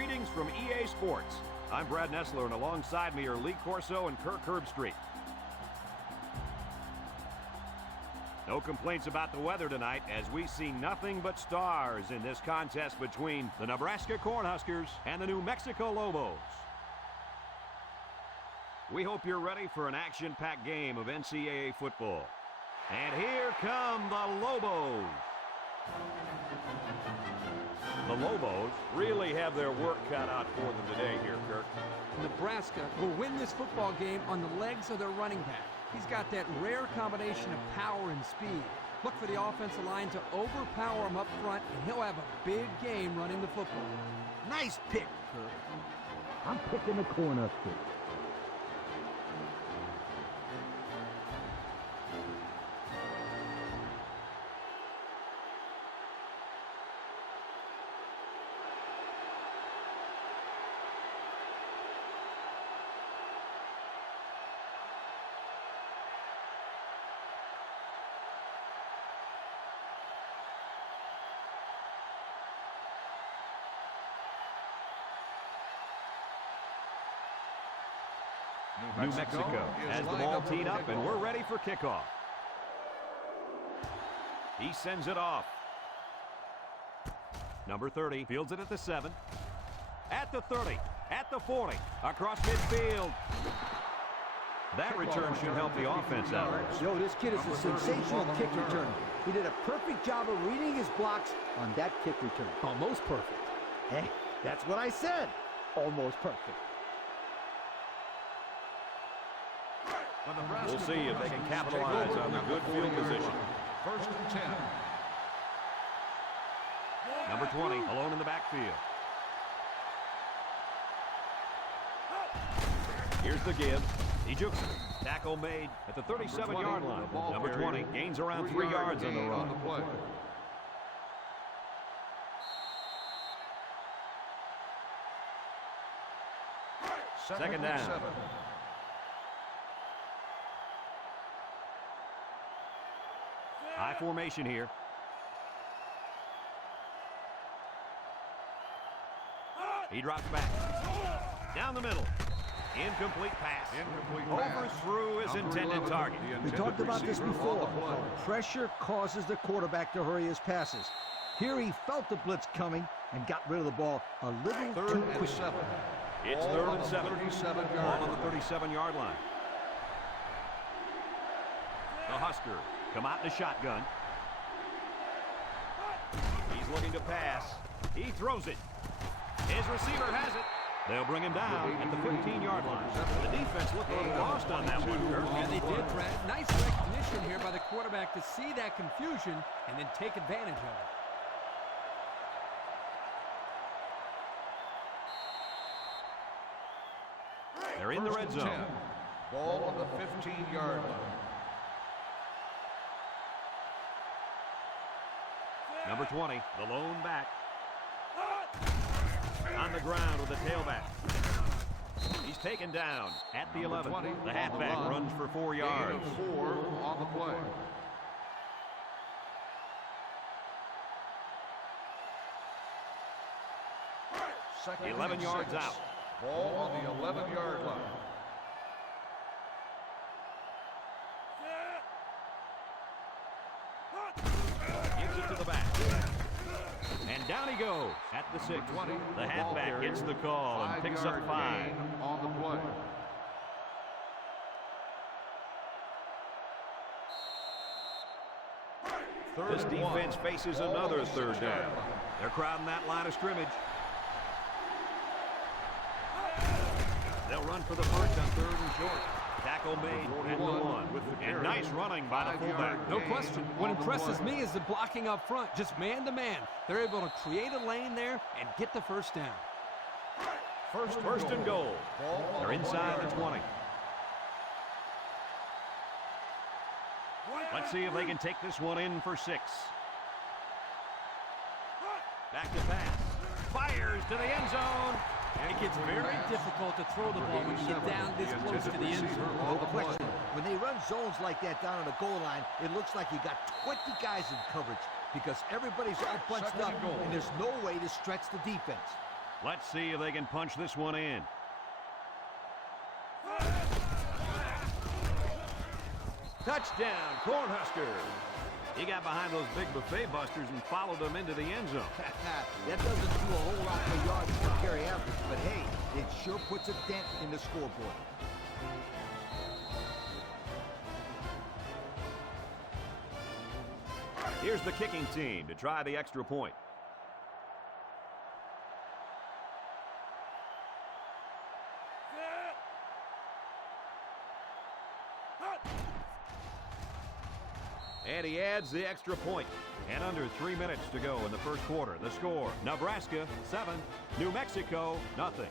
Greetings from EA Sports. I'm Brad Nessler, and alongside me are Lee Corso and Kirk Herbstreit. No complaints about the weather tonight, as we see nothing but stars in this contest between the Nebraska Cornhuskers and the New Mexico Lobos. We hope you're ready for an action-packed game of NCAA football. And here come the Lobos. The Lobos really have their work cut out for them today here, Kirk. Nebraska will win this football game on the legs of their running back. He's got that rare combination of power and speed. Look for the offensive line to overpower him up front, and he'll have a big game running the football. Nice pick, Kirk. I'm picking the Cornhuskers. New Mexico has the ball teed up, and we're ready for kickoff. He sends it off. Number 30 fields it at the 7. At the 30. At the 40. Across midfield. That return should help the offense out. Yo, this kid is a sensational kick returner. He did a perfect job of reading his blocks on that kick return. Almost perfect. Hey, that's what I said. Almost perfect. We'll see if they can capitalize on the good field position. First and 10. Number 20, alone in the backfield. Here's the give. He jukes it. Tackle made at the 37-yard line. Number 20 gains around 3 yards on the run. Second down. High formation here. He drops back. Down the middle. Incomplete pass. Overthrew his intended target. We talked about this before. Pressure causes the quarterback to hurry his passes. Here he felt the blitz coming and got rid of the ball a little too quick. It's third and 7. Ball on the 37-yard line. The Huskers come out in a shotgun. He's looking to pass. He throws it. His receiver has it. They'll bring him down at the 15-yard line. The defense looked a little lost on that one, Kirk. Yeah, they did, Brad. Nice recognition here by the quarterback to see that confusion and then take advantage of it. They're in the red zone. Ball on the 15-yard line. Number 20, the lone back. On the ground with the tailback. He's taken down at the 11. The halfback runs for 4 yards. 4 on the play. Second 11 yards out. Ball on the 11-yard line. Gives it to the back. And down he goes at the 6. The halfback gets the call and picks up 5. On the play. This defense faces another third down. They're crowding that line of scrimmage. They'll run for the first on 3rd and short. Tackle made at the 1. And nice running by the fullback. No question. What impresses me is the blocking up front, just man-to-man. They're able to create a lane there and get the first down. First and goal. They're inside the 20. Let's see if they can take this one in for 6. Back to pass. Fires to the end zone. It gets very difficult to throw the ball when you get down this close to the end zone. No question. When they run zones like that down on the goal line, it looks like you got 20 guys in coverage because everybody's all bunched up and there's no way to stretch the defense. Let's see if they can punch this one in. Touchdown, Cornhuskers. He got behind those big buffet busters and followed them into the end zone. That doesn't do a whole lot for yards per carry average, but hey, it sure puts a dent in the scoreboard. Here's the kicking team to try the extra point. And he adds the extra point. And under 3 minutes to go in the first quarter. The score, Nebraska 7, New Mexico nothing.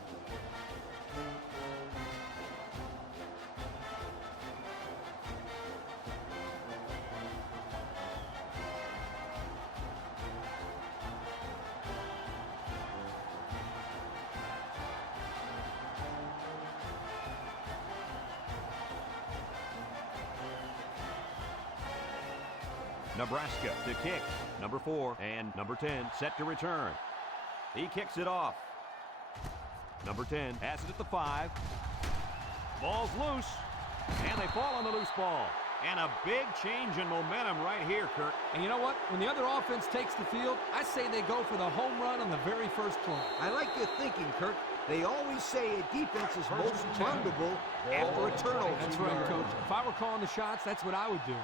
Nebraska to kick. Number 4 and number 10 set to return. He kicks it off. Number 10 has it at the 5. Ball's loose. And they fall on the loose ball. And a big change in momentum right here, Kirk. And you know what? When the other offense takes the field, I say they go for the home run on the very first play. I like your thinking, Kirk. They always say a defense is most vulnerable after a turnover. That's right, Coach. If I were calling the shots, that's what I would do.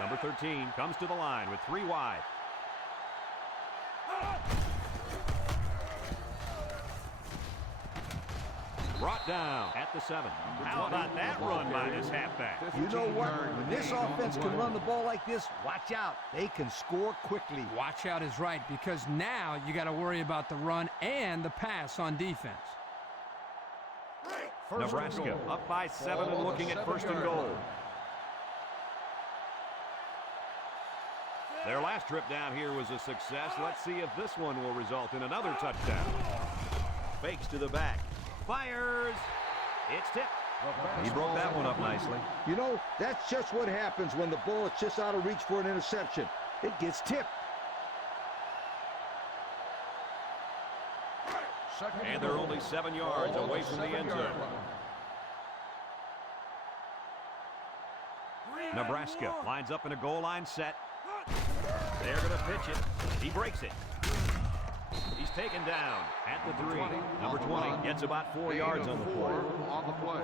Number 13 comes to the line with 3 wide. Brought down at the 7. How about that run by this halfback? You know what? When this offense can run the ball like this, watch out. They can score quickly. Watch out is right, because now you got to worry about the run and the pass on defense. Nebraska up by 7 and looking at first and goal. Their last trip down here was a success. Let's see if this one will result in another touchdown. Fakes to the back. Fires. It's tipped. He broke that one up nicely. You know, that's just what happens when the ball is just out of reach for an interception. It gets tipped. And they're only 7 yards away from the end zone. Nebraska lines up in a goal line set. They're going to pitch it. He breaks it. He's taken down at the 3. Number 20 gets about 4 yards on the play.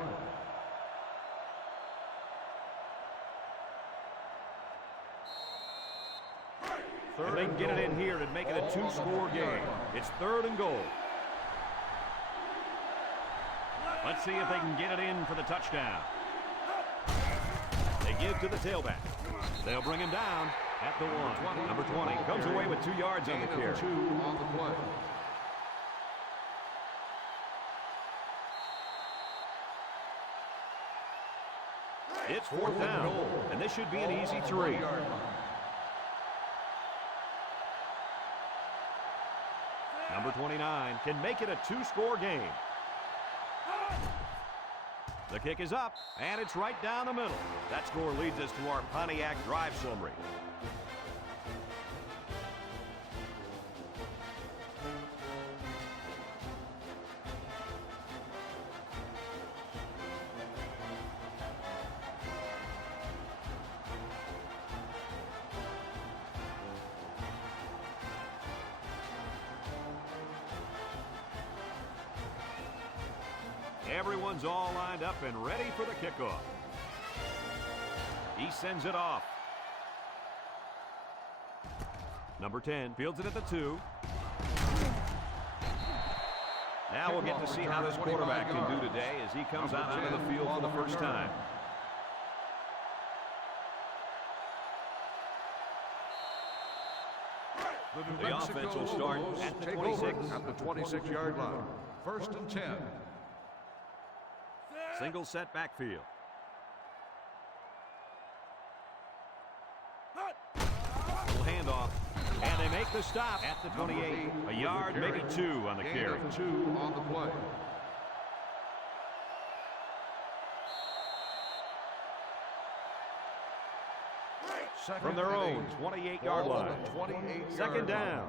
If they can get it in here and make it a 2-score game, it's 3rd and goal. Let's see if they can get it in for the touchdown. They give to the tailback. They'll bring him down at the 1. Number 20 comes away with 2 yards on the carry. It's 4th down, and this should be an easy 3. Number 29 can make it a 2-score game. The kick is up, and it's right down the middle. That score leads us to our Pontiac drive summary. Everyone's all lined up and ready for the kickoff. He sends it off. Number 10 fields it at the 2. Now we'll get to see how this quarterback can do today as he comes out onto the field for the first time. The offense will start at the 26. At the 26-yard line. 1st and 10. Single set backfield. Little handoff. And they make the stop at the 28. A yard, maybe 2 on the carry. 2 on the play. From their own 28-yard line. 2nd down.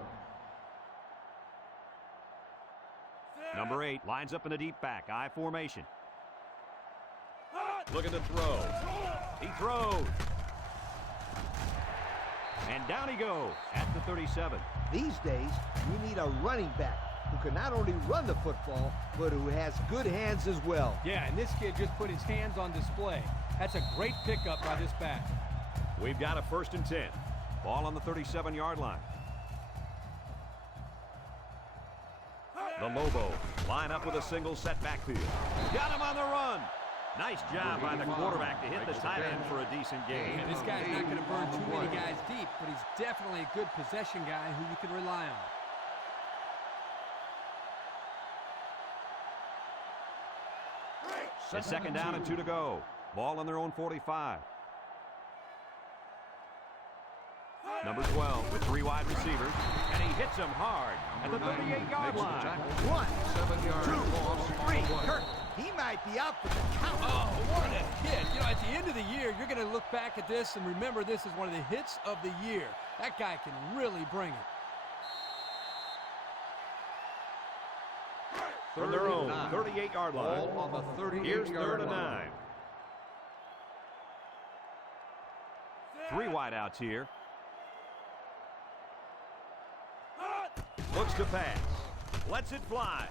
Number 8 lines up in the deep back, I formation. Looking to throw. He throws. And down he goes at the 37. These days, you need a running back who can not only run the football, but who has good hands as well. Yeah, and this kid just put his hands on display. That's a great pickup by this back. We've got a 1st and 10. Ball on the 37-yard line. The Lobos line up with a single set backfield. Got him on the run. Nice job by the quarterback to hit the tight end for a decent gain. This guy's not going to burn too many guys deep, but he's definitely a good possession guy who you can rely on. It's 2nd down and 2 to go. Ball on their own 45. Number 12 with 3 wide receivers, and he hits him hard at the 38-yard line. 1, 7-yard 2, loss. 3. Kirk, he might be out for the count. Oh, what a hit. You know, at the end of the year, you're going to look back at this and remember this is one of the hits of the year. That guy can really bring it. From their own 38-yard line. Ball on the 38-yard Here's 3rd and line. 9. 3 wide outs here. Looks to pass. Lets it fly.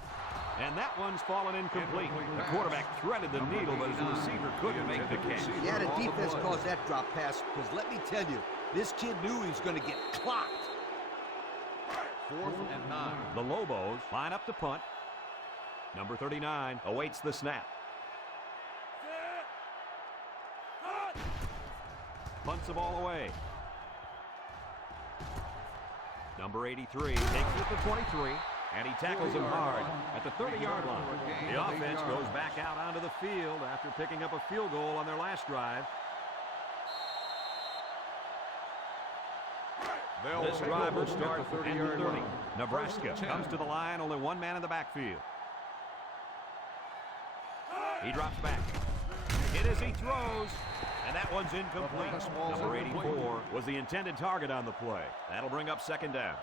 And that one's fallen incomplete. The quarterback threaded the needle, but his receiver couldn't make the catch. Yeah, the defense caused that drop pass, because let me tell you, this kid knew he was going to get clocked. 4th and 9. The Lobos line up to punt. Number 39 awaits the snap. Punts the ball away. Number 83 takes it at the 23, and he tackles him hard at the 30-yard line. The offense goes back out onto the field after picking up a field goal on their last drive. This drive will start at the 30. Nebraska comes to the line, only 1 man in the backfield. He drops back. Hit as he throws, and that one's incomplete. Number 84 was the intended target on the play. That'll bring up 2nd down.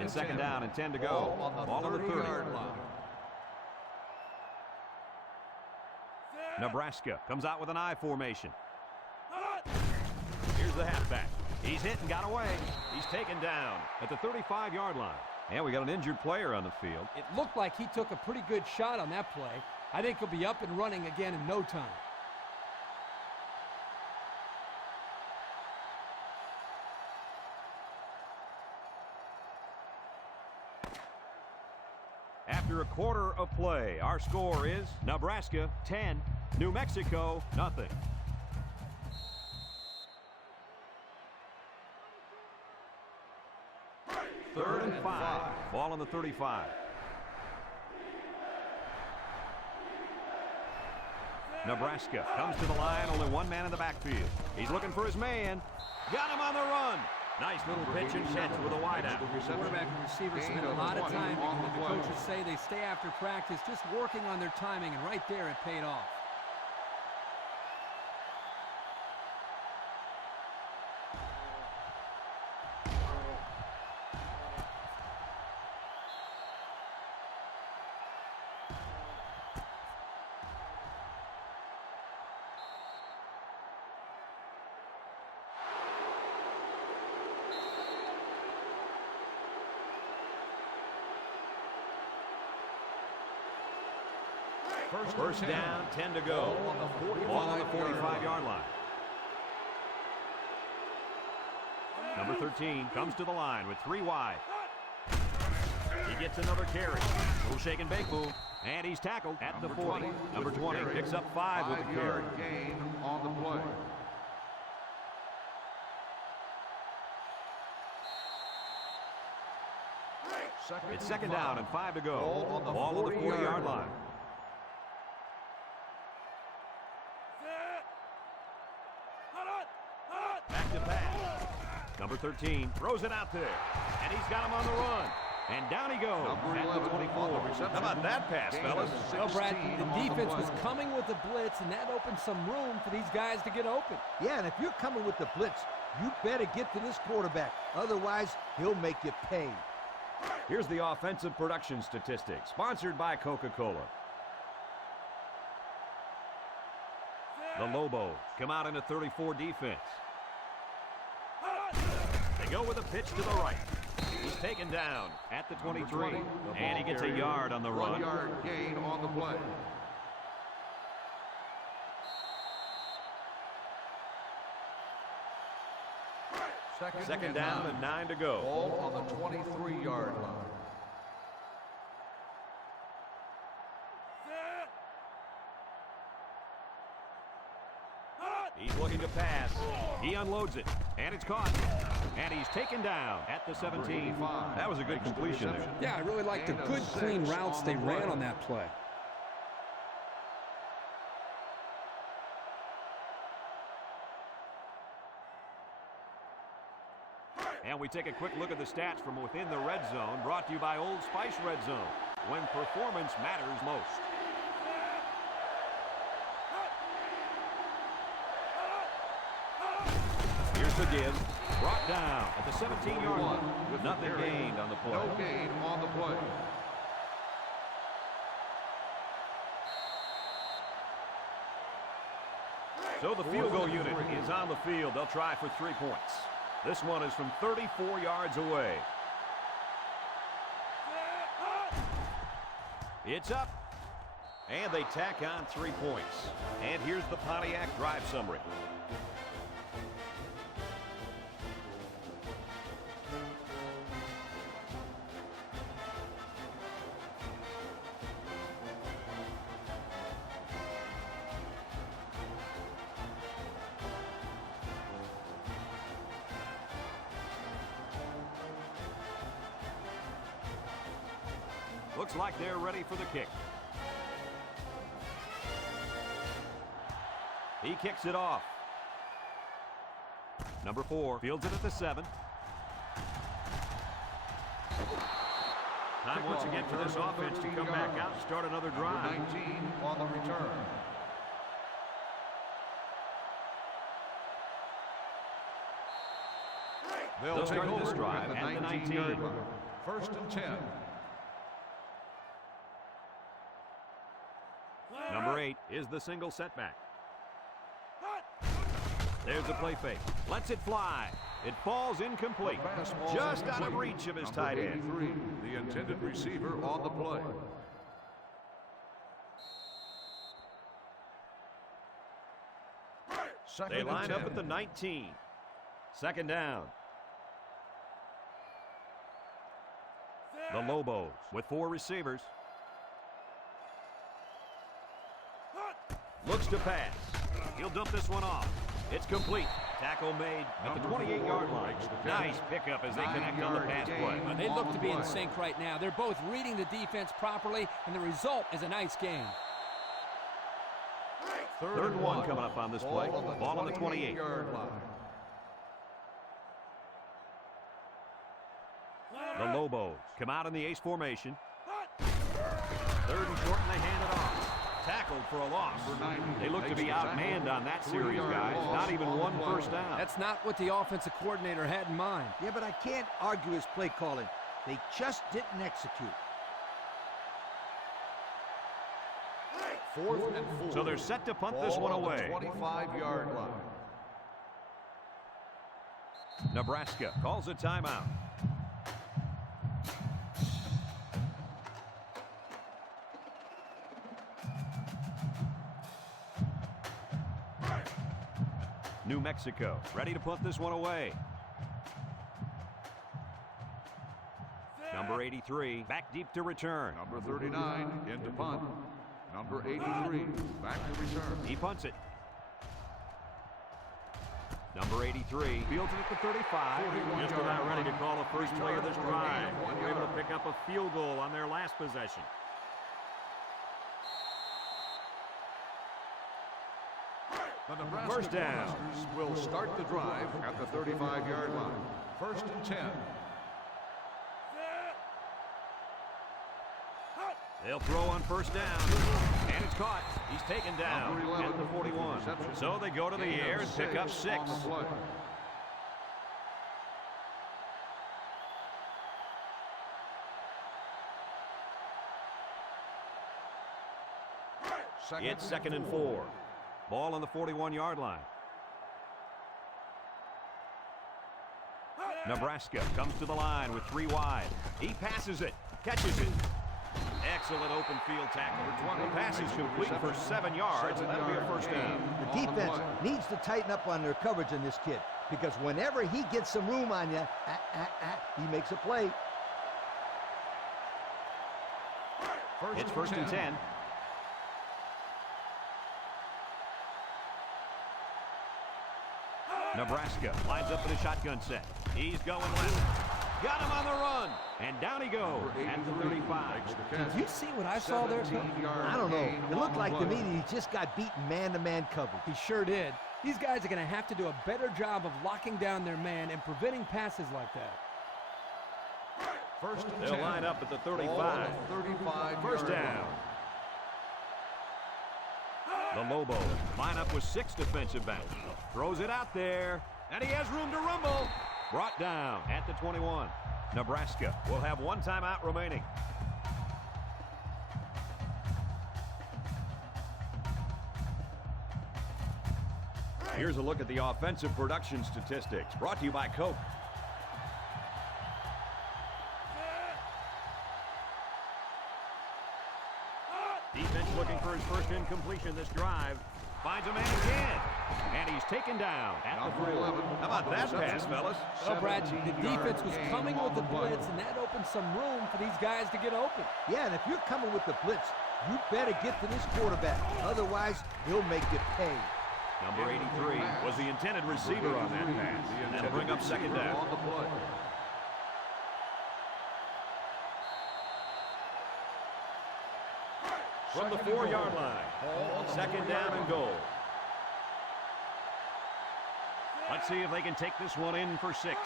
It's 2nd down and 10 to go. Ball on the 30-yard line. Nebraska comes out with an I formation. Here's the halfback. He's hit and got away. He's taken down at the 35-yard line. And we got an injured player on the field. It looked like he took a pretty good shot on that play. I think he'll be up and running again in no time. After a quarter of play, our score is Nebraska 10, New Mexico nothing. 3rd and 5. Ball on the 35. Nebraska comes to the line, only 1 man in the backfield. He's looking for his man. Got him on the run. Nice little pitch and catch with a wideout. Quarterback and receivers spend a lot of time making what the coaches say they stay after practice, just working on their timing, and right there it paid off. First down, 10 to go. Ball on the 45-yard line. Number 13 comes to the line with 3 wide. He gets another carry. Little shake and bake move. And he's tackled at the 40. Number 20 picks up 5 with the carry. Gain on the play. It's 2nd down and 5 to go. Ball on the 40-yard line. Back to pass. Number 13 throws it out there. And he's got him on the run. And down he goes at the 24. How about that pass, fellas? Well, Brad, the defense was coming with the blitz, and that opened some room for these guys to get open. Yeah, and if you're coming with the blitz, You better get to this quarterback. Otherwise, he'll make you pay. Here's the offensive production statistics, sponsored by Coca-Cola. The Lobos come out in a 34 defense. They go with a pitch to the right. He's taken down at the 23, and he gets a yard on the run. 1-yard gain on the play. Second down and 9 to go. Ball on the 23-yard line. He's looking to pass. He unloads it, and it's caught. And he's taken down at the 17. That was a good completion there. Yeah, I really like the good, clean routes they ran on that play. And we take a quick look at the stats from within the red zone, brought to you by Old Spice Red Zone, when performance matters most. Here's the give. Brought down at the 17-yard line. With nothing gained on the play. No gain on the play. So the field goal unit is on the field. They'll try for 3 points. This one is from 34 yards away. It's up. And they tack on 3 points. And here's the Pontiac drive summary. Looks like they're ready for the kick. He kicks it off. Number 4 fields it at the 7. Time once again for this offense to come back out and start another drive. 19 on the return. They'll start this drive at the 19. First and 10. Number 8 is the single setback. There's the play fake. Lets it fly. It falls incomplete. Just out of reach of his tight end. 83, the intended receiver on the play. They line up at the 19. Second down. The Lobos with 4 receivers. Looks to pass. He'll dump this one off. It's complete. Tackle made at the 28-yard line. Nice pickup as they connect on the pass play. They look to be in sync right now. They're both reading the defense properly, and the result is a nice game. Third and 1 coming up on this play. Ball on the 28. The Lobos come out in the ace formation. Third and short, and they hand it off. Tackled for a loss. They look to be outmanned on that series, guys. Not even one first down. That's not what the offensive coordinator had in mind. Yeah, but I can't argue his play calling. They just didn't execute. Fourth and 4. So they're set to punt this one away. 25-yard line. Nebraska calls a timeout. New Mexico ready to punt this one away. Number 83 back deep to return. Number 39 into punt. Number 83 back to return. He punts it. Number 83 fields it at the 35. Just about ready to call the first play of this drive. They were able to pick up a field goal on their last possession. The Nebraska First down. Cornhuskers will start the drive at the 35-yard line. First and 10. They'll throw on first down. And it's caught. He's taken down Number 11, at the 41. interception. So they go to the air and pick up 6. On the play. It's 2nd and 4. Ball on the 41-yard line. Nebraska comes to the line with 3 wide. He passes it, catches it. Excellent open field tackle. The pass is complete for 7 yards, and that'll be a first down. The defense needs to tighten up on their coverage on this kid, because whenever he gets some room on you, he makes a play. It's 1st and 10. Nebraska lines up in a shotgun set. He's going left. Got him on the run. And down he goes at the 35. Did you see what I saw there? I don't know. It looked like to me that he just got beaten man-to-man coverage. He sure did. These guys are going to have to do a better job of locking down their man and preventing passes like that. They'll line up at the 35. First down. The Lobos line up with 6 defensive backs. Throws it out there, and he has room to rumble. Brought down at the 21. Nebraska will have 1 timeout remaining. Here's a look at the offensive production statistics, brought to you by Coke. Defense looking for his first incompletion this drive. Finds a man again. And he's taken down at the 4. How about that pass, fellas? Well, Brad, the defense was coming with the blitz, and that opened some room for these guys to get open. Yeah, and if you're coming with the blitz, you better get to this quarterback. Otherwise, he'll make you pay. Number 83 was the intended receiver on that pass. And that'll bring up 2nd down. From the 4-yard line, 2nd down and goal. Let's see if they can take this one in for 6.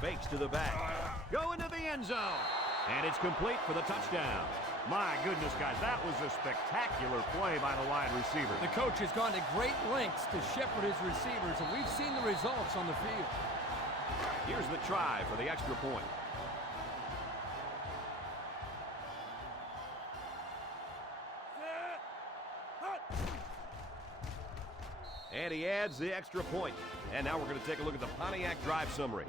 Fakes to the back. Go into the end zone. And it's complete for the touchdown. My goodness, guys, that was a spectacular play by the wide receiver. The coach has gone to great lengths to shepherd his receivers, and we've seen the results on the field. Here's the try for the extra point. And he adds the extra point. And now we're going to take a look at the Pontiac drive summary.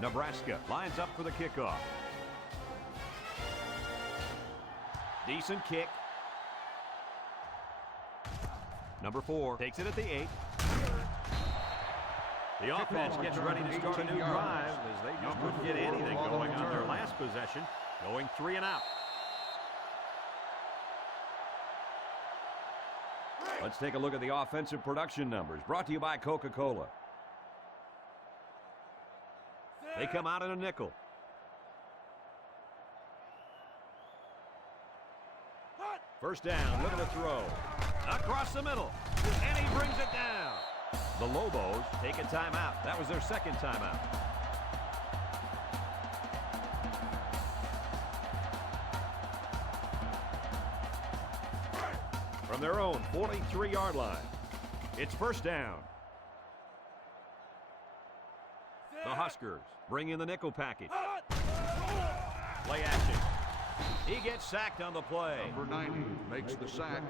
Nebraska lines up for the kickoff. Decent kick. Number 4 takes it at the 8. The offense gets ready to start a new drive as they just couldn't get anything going on their last possession, going 3 and out. Let's take a look at the offensive production numbers, brought to you by Coca-Cola. They come out in a nickel. First down, look at the throw. Across the middle, and he brings it down. The Lobos take a timeout. That was their 2nd timeout. From their own 43-yard line, it's first down. The Huskers bring in the nickel package. Play action. He gets sacked on the play. Number 90 makes the sack.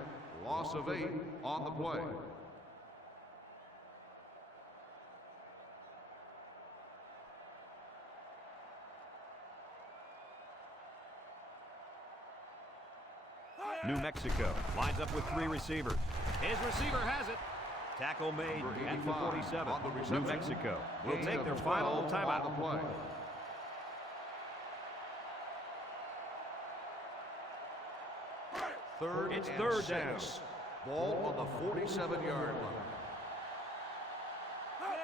Loss of 8 on the play. New Mexico lines up with 3 receivers. His receiver has it. Tackle made at the 47. New Mexico will take their final timeout. It's third down. Ball on the 47-yard line.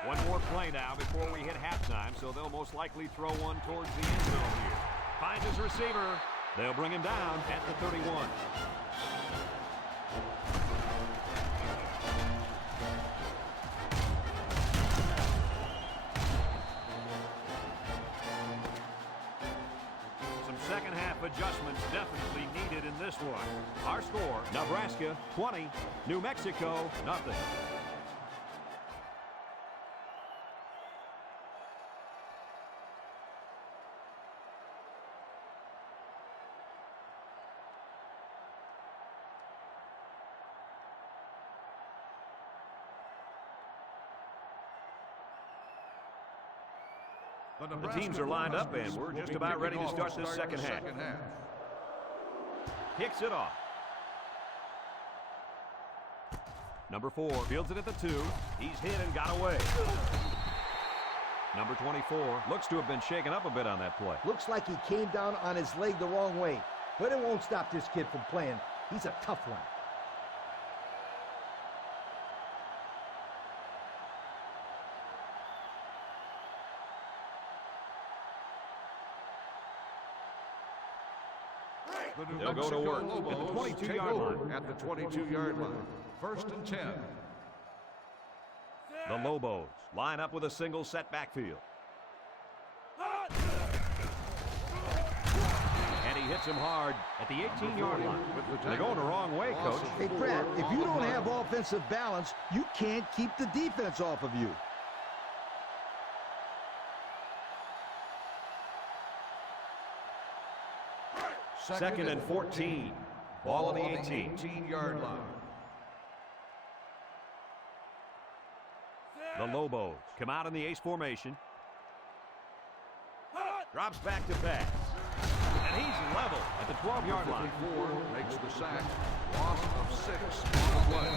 One more play now before we hit halftime, so they'll most likely throw one towards the end zone here. Finds his receiver. They'll bring him down at the 31. adjustments definitely needed in this one. Our score, Nebraska 20, New Mexico nothing. The teams are lined up, and we're just about ready to start this second half. Kicks it off. Number 4 fields it at the 2. He's hit and got away. Number 24 looks to have been shaken up a bit on that play. Looks like he came down on his leg the wrong way, but it won't stop this kid from playing. He's a tough one. They'll go to work at the 22-yard line. At the 22-yard line. 1st and 10. The Lobos line up with a single set backfield. And he hits him hard at the 18-yard line. They're going the wrong way, Coach. Hey, Brad, if you don't have offensive balance, you can't keep the defense off of you. Second and 14. Ball on the 18-yard line. The Lobos come out in the ace formation. Drops back to pass. And he's level at the 12-yard line. 54 makes the sack. Loss of 6 on the play.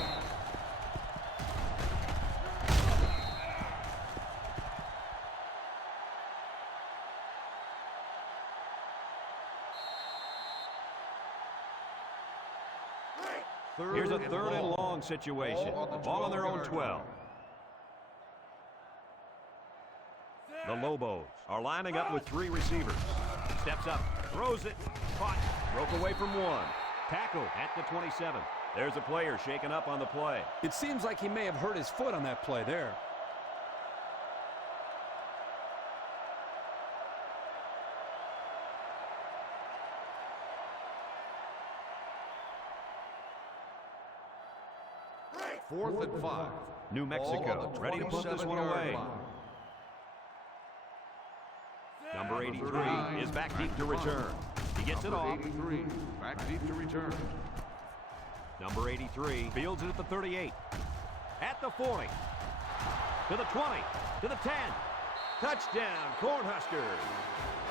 Here's a third and long situation. Ball on their own 12. The Lobos are lining up with 3 receivers. Steps up, throws it, caught, broke away from 1. Tackle at the 27. There's a player shaken up on the play. It seems like he may have hurt his foot on that play there. Fourth and 5. New Mexico ready to put this one away. Number 83 is back deep to return. He gets it off. 83 back deep to return. Number 83 fields it at the 38. At the 40. To the 20. To the 10. Touchdown, Cornhuskers.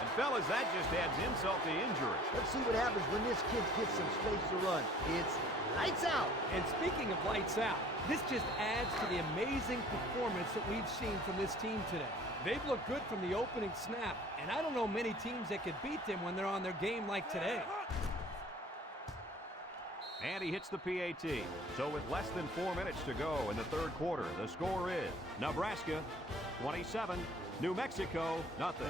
And fellas, that just adds insult to injury. Let's see what happens when this kid gets some space to run. It's lights out. And speaking of lights out, this just adds to the amazing performance that we've seen from this team today. They've looked good from the opening snap, and I don't know many teams that could beat them when they're on their game like today. And he hits the PAT. So with less than 4 minutes to go in the third quarter, the score is Nebraska 27, New Mexico nothing.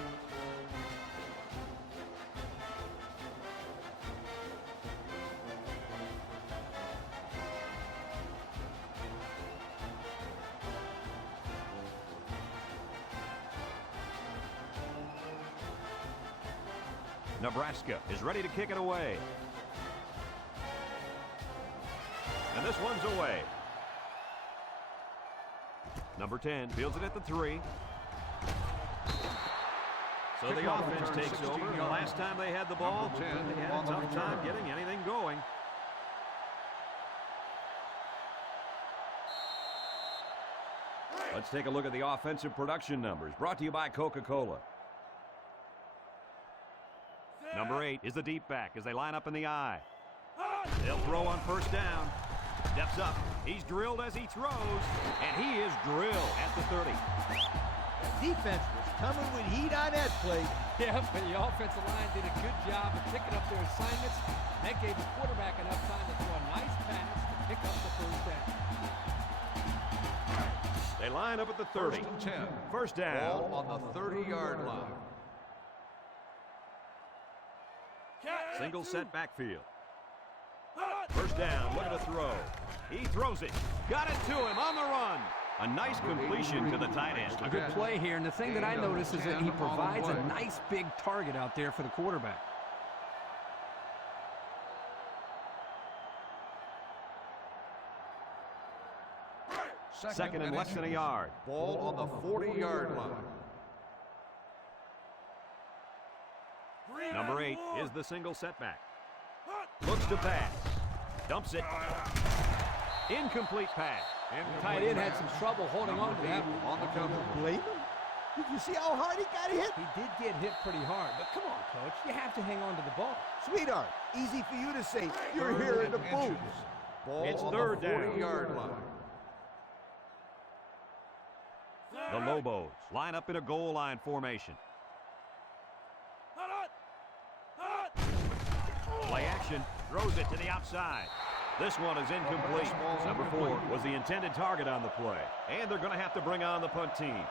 Nebraska is ready to kick it away. And this one's away. Number 10 fields it at the 3. So the offense takes over. The last time they had the ball, they had a tough time getting anything going. Let's take a look at the offensive production numbers, brought to you by Coca-Cola. Number 8 is the deep back as they line up in the I. They'll throw on first down. Steps up. He's drilled as he throws, and he is drilled at the 30. The defense was coming with heat on that play. Yeah, but the offensive line did a good job of picking up their assignments. That gave the quarterback enough time to throw a nice pass to pick up the first down. They line up at the 30. 1st and 10. First down. Ball on the 30-yard line. Single set backfield. First down, look at the throw. He throws it. Got it to him on the run. A nice completion to the tight end. A good play here, and the thing that I notice is that he provides a nice big target out there for the quarterback. Second and less than a yard. Ball on the 40-yard line. Number 8 is the single setback. Looks to pass. Dumps it. Incomplete pass. Tight end had some trouble holding on to that one. On the cover. Blame him? Did you see how hard he got hit? He did get hit pretty hard, but come on, Coach. You have to hang on to the ball. Sweetheart, easy for you to say. You're here in the booth. Ball It's on third the down. 40-yard line. The Lobos line up in a goal line formation. Play action. Throws it to the outside. This one is incomplete. Number 4 was the intended target on the play. And they're going to have to bring on the punt team.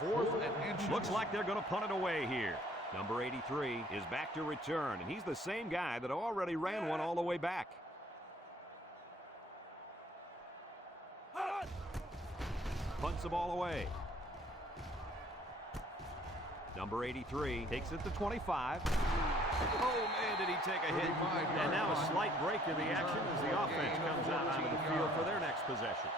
Fourth and inches. Looks like they're going to punt it away here. Number 83 is back to return, and he's the same guy that already ran one all the way back. Punts the ball away. Number 83 takes it to 25. Oh, man, did he take a hit. And now a slight break in the action as the offense comes out onto the field for their next possession.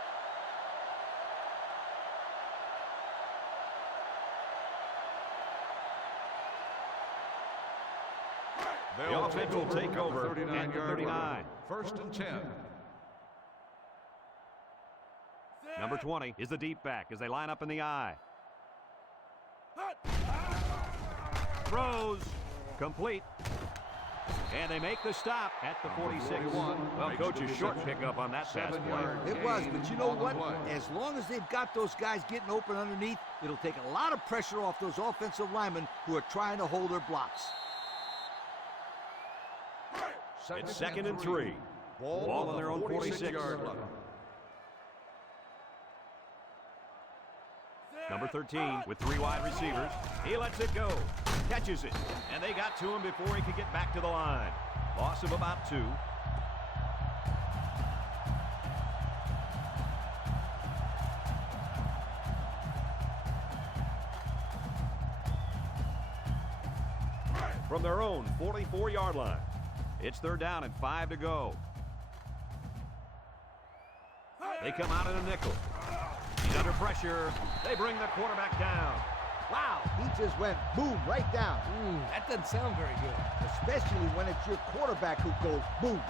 The offense will take over at the 39. First and 10. Number 20 is the deep back as they line up in the I. Throws. Complete. And they make the stop at the 46. Well, coach's short pickup on that pass play. It was, but you know what? As long as they've got those guys getting open underneath, it'll take a lot of pressure off those offensive linemen who are trying to hold their blocks. It's second and 3. Ball on their own 46-yard line. Number 13 with 3 wide receivers. He lets it go. Catches it. And they got to him before he could get back to the line. Loss of about 2. From their own 44-yard line. It's third down and 5 to go. They come out in a nickel. He's under pressure. They bring the quarterback down. Wow, he just went boom right down. That doesn't sound very good. Especially when it's your quarterback who goes boom.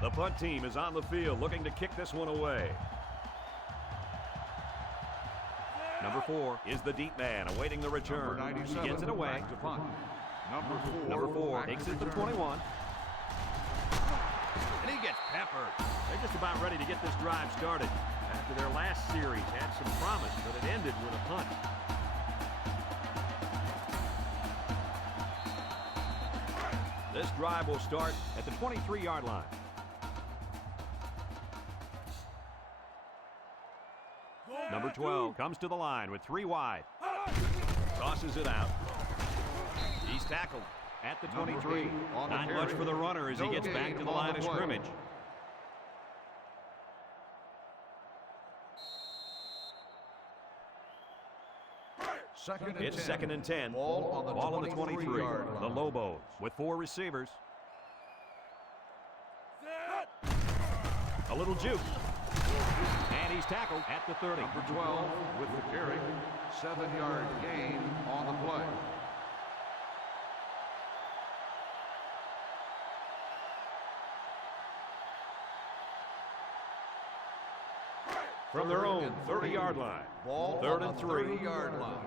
The punt team is on the field looking to kick this one away. Number 4 is the deep man awaiting the return. He gets it away. Back to punt. Number 4 takes it to the 21. And he gets peppered. They're just about ready to get this drive started. After their last series had some promise, but it ended with a punt. This drive will start at the 23-yard line. Number 12 comes to the line with 3 wide. Tosses it out. He's tackled at the 23. Not much for the runner as he gets back to the line of scrimmage. It's second and 10. Ball on the 23. The Lobos with 4 receivers. A little juke. And he's tackled at the 30. Number 12 with the carry. 7-yard gain on the play. From their own 30-yard line. Ball Third on and the 3. 30-yard line.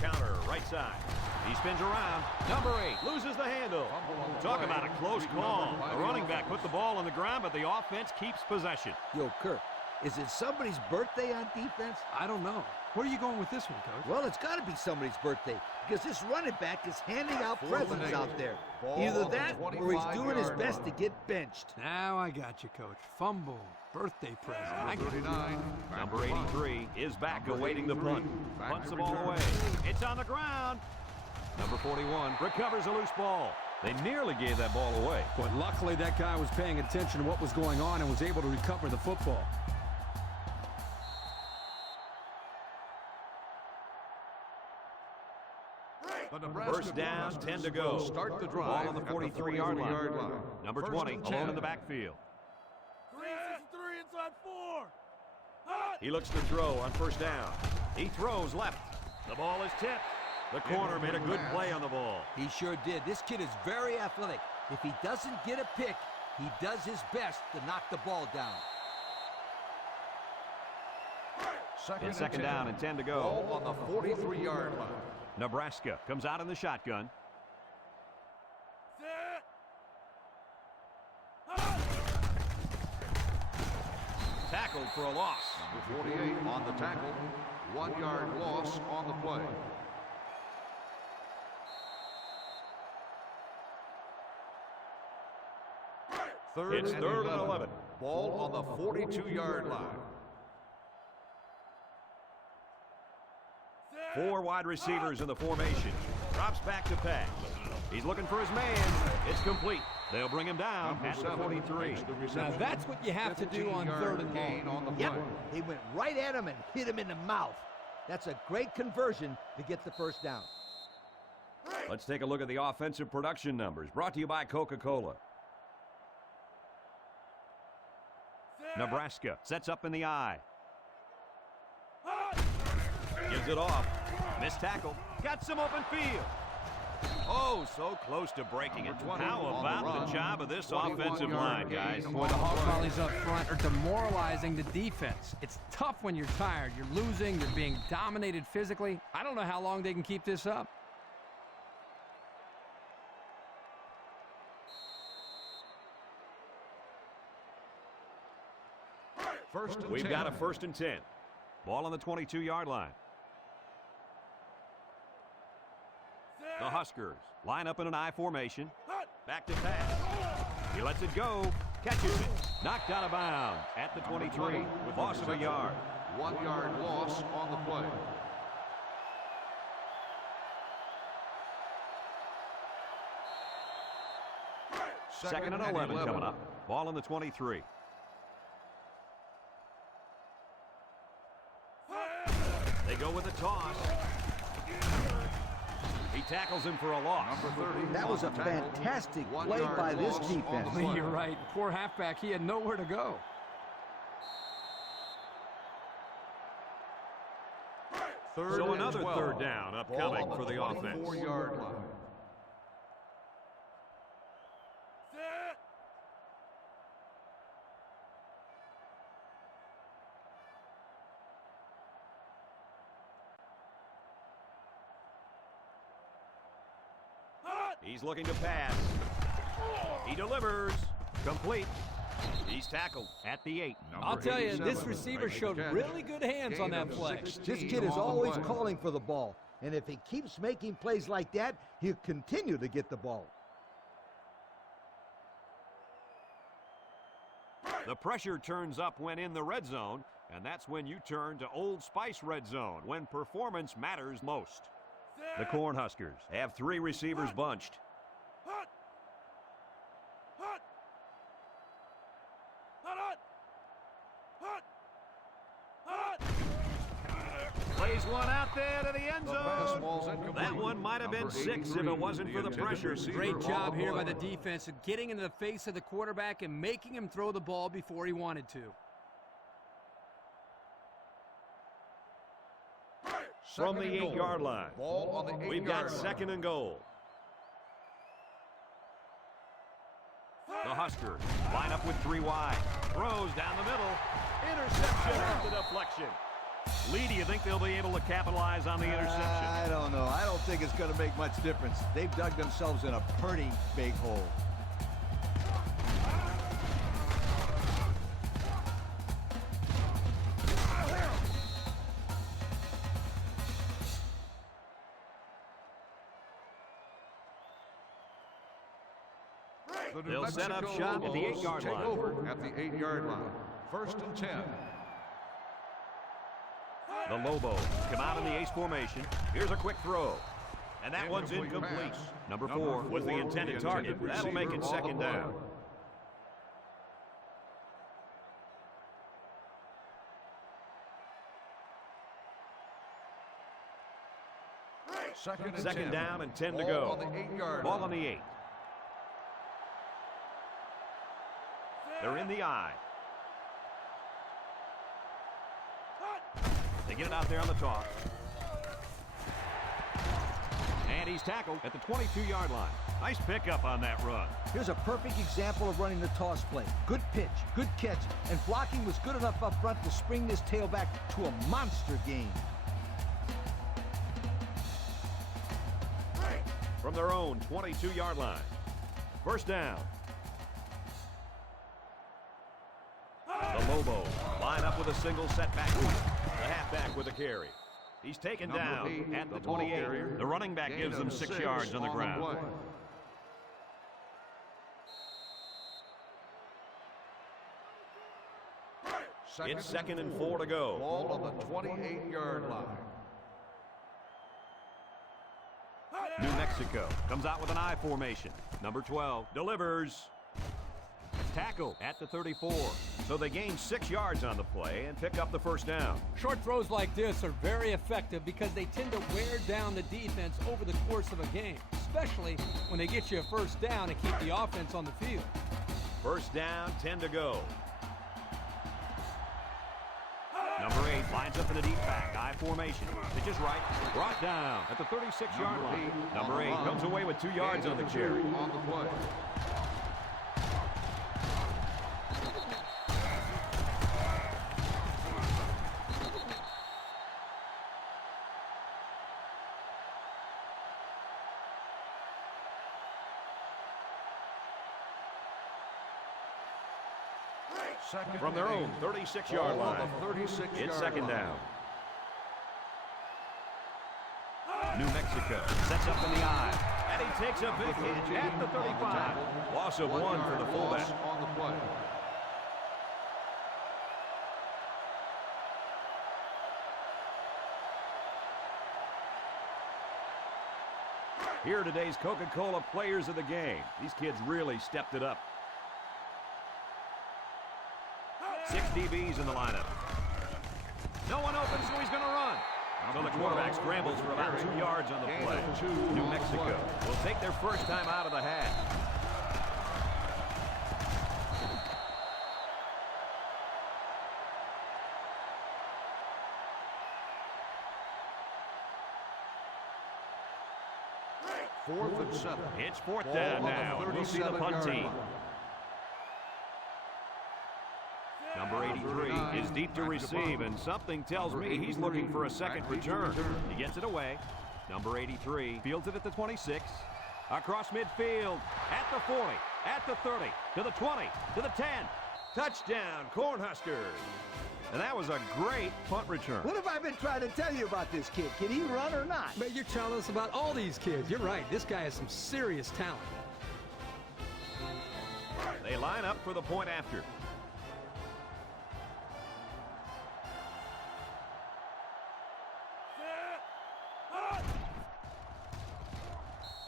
Counter right side. He spins around. Number 8 loses the handle. Talk about a close call. The running back put the ball on the ground, but the offense keeps possession. Yo, Kirk, Is it somebody's birthday on defense? I don't know. Where are you going with this one, Coach? Well, it's got to be somebody's birthday because this running back is handing out presents out there. Ball Either on the that or he's doing his 25-yard best to line. get benched. Now I got you, Coach. Fumble, birthday present. I Number get it. 39. back Number to punt. 83 is back Number awaiting the 83, punt. back Punts to the ball return. away. It's on the ground. Number 41 recovers a loose ball. They nearly gave that ball away. But luckily that guy was paying attention to what was going on and was able to recover the football. The Nebraska First down, Cornhuskers 10 to go. will start the drive Ball on the at 43-yard line. 43-yard line. Number First 20 and alone 10. in the backfield. 3 inside 4. He looks to throw on first down. He throws left. The ball is tipped. The corner made a good play on the ball. He sure did. This kid is very athletic. If he doesn't get a pick, he does his best to knock the ball down. It's second down and 10 to go. Ball on the 43-yard line. Nebraska comes out in the shotgun. Tackled for a loss. Number 48 on the tackle. 1-yard loss on the play. It's third and 11. Ball on the 42-yard line. 4 wide receivers in the formation. Drops back to pass. He's looking for his man. It's complete. They'll bring him down Number at the 7 43. makes the Now reception. that's what you have to do on 15-yard third and gain long. on the Yep, play. he went right at him and hit him in the mouth. That's a great conversion to get the first down. Let's take a look at the offensive production numbers. Brought to you by Coca-Cola. Nebraska sets up in the eye. Gives it off. Missed tackle. Got some open field. Oh, so close to breaking it. Number 20 How on the about run. the job of this 21 offensive yard line, gain guys? on Boy, the the hog play. volleys up front are demoralizing the defense. It's tough when you're tired. You're losing. You're being dominated physically. I don't know how long they can keep this up. First and We've 10. got a first and 10. Ball on the 22-yard line. The Huskers line up in an I formation. Back to pass. He lets it go. Catches it. Knocked out of bounds at the 23. Loss of a yard. 1-yard loss on the play. Second and 11 coming up. Ball on the 23. They go with a toss. He tackles him for a loss. Number 30 That was a on the tackle. fantastic 1 play yard by this loss on the defense. play. You're right. Poor halfback. He had nowhere to go. Third So and another 12. third down upcoming Ball on for the offense. 24-yard line. He's looking to pass. He delivers. Complete. He's tackled at the 8. I'll tell you, this 87 receiver makes the showed catch. really good hands on Gain that of play. 16 This kid is on the always play. calling for the ball. And if he keeps making plays like that, he'll continue to get the ball. The pressure turns up when in the red zone, and that's when you turn to Old Spice Red Zone, when performance matters most. The Cornhuskers have 3 receivers bunched. Plays one out there to the end The zone. fastball's incomplete. That one might have been Number 6 if 83, it wasn't for the intended pressure. receiver Great on job here by play. the defense of getting into the face of the quarterback and making him throw the ball before he wanted to. From Second the and 8-yard goal. line. Ball on the 8-yard We've got line. second and goal. The Huskers line up with 3 wide. Throws down the middle. Interception after deflection. Lee, do you think they'll be able to capitalize on the interception? I don't know. I don't think it's going to make much difference. They've dug themselves in a pretty big hole. The New They'll set up Mexico shop at the Lobos 8-yard take line. over at the 8-yard line. 1st and 10. The Lobos come out in the ace formation. Here's a quick throw. And that one's incomplete. pass. Number 4 was the intended target. That'll make it receiver on the 2nd play. down. Second down and 10 to Ball go. on the 8-yard Ball line. on the 8. They're in the eye. They get it out there on the toss. And he's tackled at the 22-yard line. Nice pickup on that run. Here's a perfect example of running the toss play. Good pitch, good catch, and blocking was good enough up front to spring this tailback to a monster game. From their own 22-yard line. 1st down. The Lobos line up with a single setback. The halfback with a carry. He's taken Number down 8, at the the ball 28. carrier. The running back Gain gives them of 6 6 yards on the ground. play. It's 2nd and 4 to go. Ball on the 28-yard line. New Mexico comes out with an I formation. Number 12 delivers. Tackle at the 34. So they gain 6 yards on the play and pick up the 1st down. Short throws like this are very effective because they tend to wear down the defense over the course of a game, especially when they get you a 1st down and keep the offense on the field. 1st down, 10 to go. Number 8 lines up in a deep back, I formation. Pitches right, brought down at the 36-yard line. Number 8 comes away with 2 yards on the carry. On the play. From their own 36-yard Ball on line. the 36-yard It's 2nd line. down. New Mexico sets up in the eye. And he takes a big hit at the 35. Loss of 1 for the fullback. Loss on the play. Here are today's Coca-Cola players of the game. These kids really stepped it up. 6 DBs in the lineup. No one open, so he's going to run. So the quarterback scrambles for about 2 yards on the play. New Mexico will take their 1st time out of the half. Fourth and 7. It's 4th Ball down on the now. We'll see the 37-yard punt team. line. Number 83 is deep to receive, and something tells me he's looking for a 2nd return. He gets it away. Number 83 fields it at the 26. Across midfield, at the 40, at the 30, to the 20, to the 10. Touchdown, Cornhuskers. And that was a great punt return. What have I been trying to tell you about this kid? Can he run or not? But you're telling us about all these kids. You're right. This guy has some serious talent. They line up for the point after.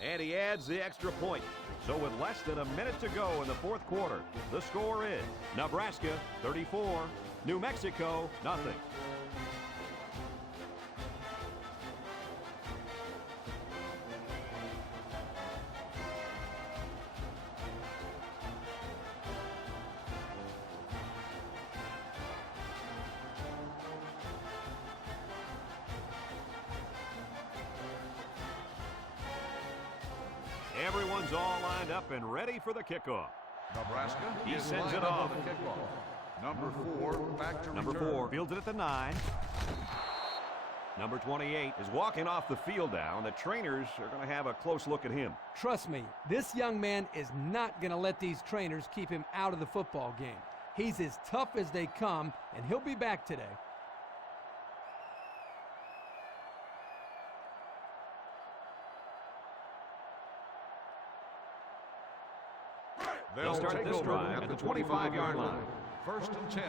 And he adds the extra point. So with less than a minute to go in the 4th quarter, the score is Nebraska 34, New Mexico nothing. Everyone's all lined up and ready for the kickoff. Nebraska He is sends lined it up off. for the kickoff. Number 4 back to Number return. 4 fields it at the 9. Number 28 is walking off the field now, and the trainers are going to have a close look at him. Trust me, this young man is not going to let these trainers keep him out of the football game. He's as tough as they come, and he'll be back today. They'll start this drive at the 25-yard line. 1st and 10.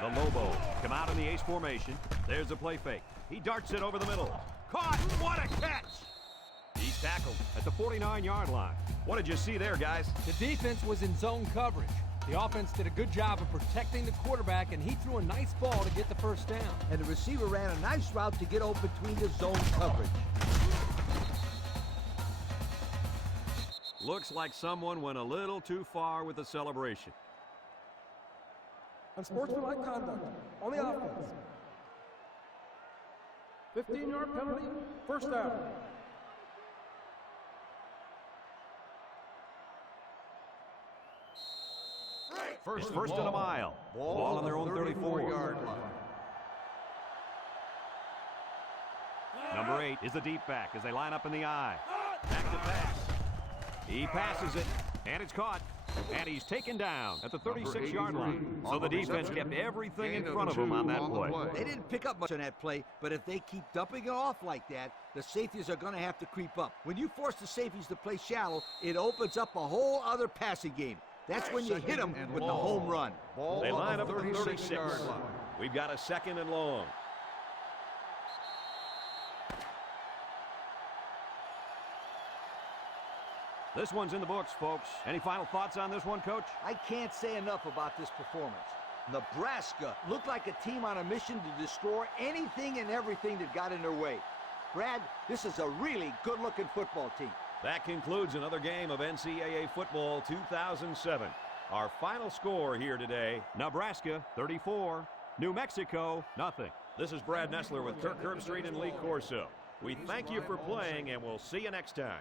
The Lobos come out in the ace formation. There's a play fake. He darts it over the middle. Caught! What a catch! He's tackled at the 49-yard line. What did you see there, guys? The defense was in zone coverage. The offense did a good job of protecting the quarterback, and he threw a nice ball to get the first down. And the receiver ran a nice route to get open between the zone coverage. Looks like someone went a little too far with the celebration. Unsportsmanlike conduct on the offense. 15-yard penalty, 1st down. It's 1st and a mile. Ball on their own 34-yard line. Number 8 is the deep back as they line up in the I. Back to pass. He passes it, and it's caught. And he's taken down at the 36-yard line. So the defense kept everything in front of him on that play. They didn't pick up much on that play, but if they keep dumping it off like that, the safeties are going to have to creep up. When you force the safeties to play shallow, it opens up a whole other passing game. That's when you hit them with the home run. They line up at the 36. We've got a 2nd and long. This one's in the books, folks. Any final thoughts on this one, Coach? I can't say enough about this performance. Nebraska looked like a team on a mission to destroy anything and everything that got in their way. Brad, this is a really good-looking football team. That concludes another game of NCAA football 2007. Our final score here today, Nebraska 34, New Mexico nothing. This is Brad Nessler with Kirk Herbstreit and Lee Corso. We thank you for playing, and we'll see you next time.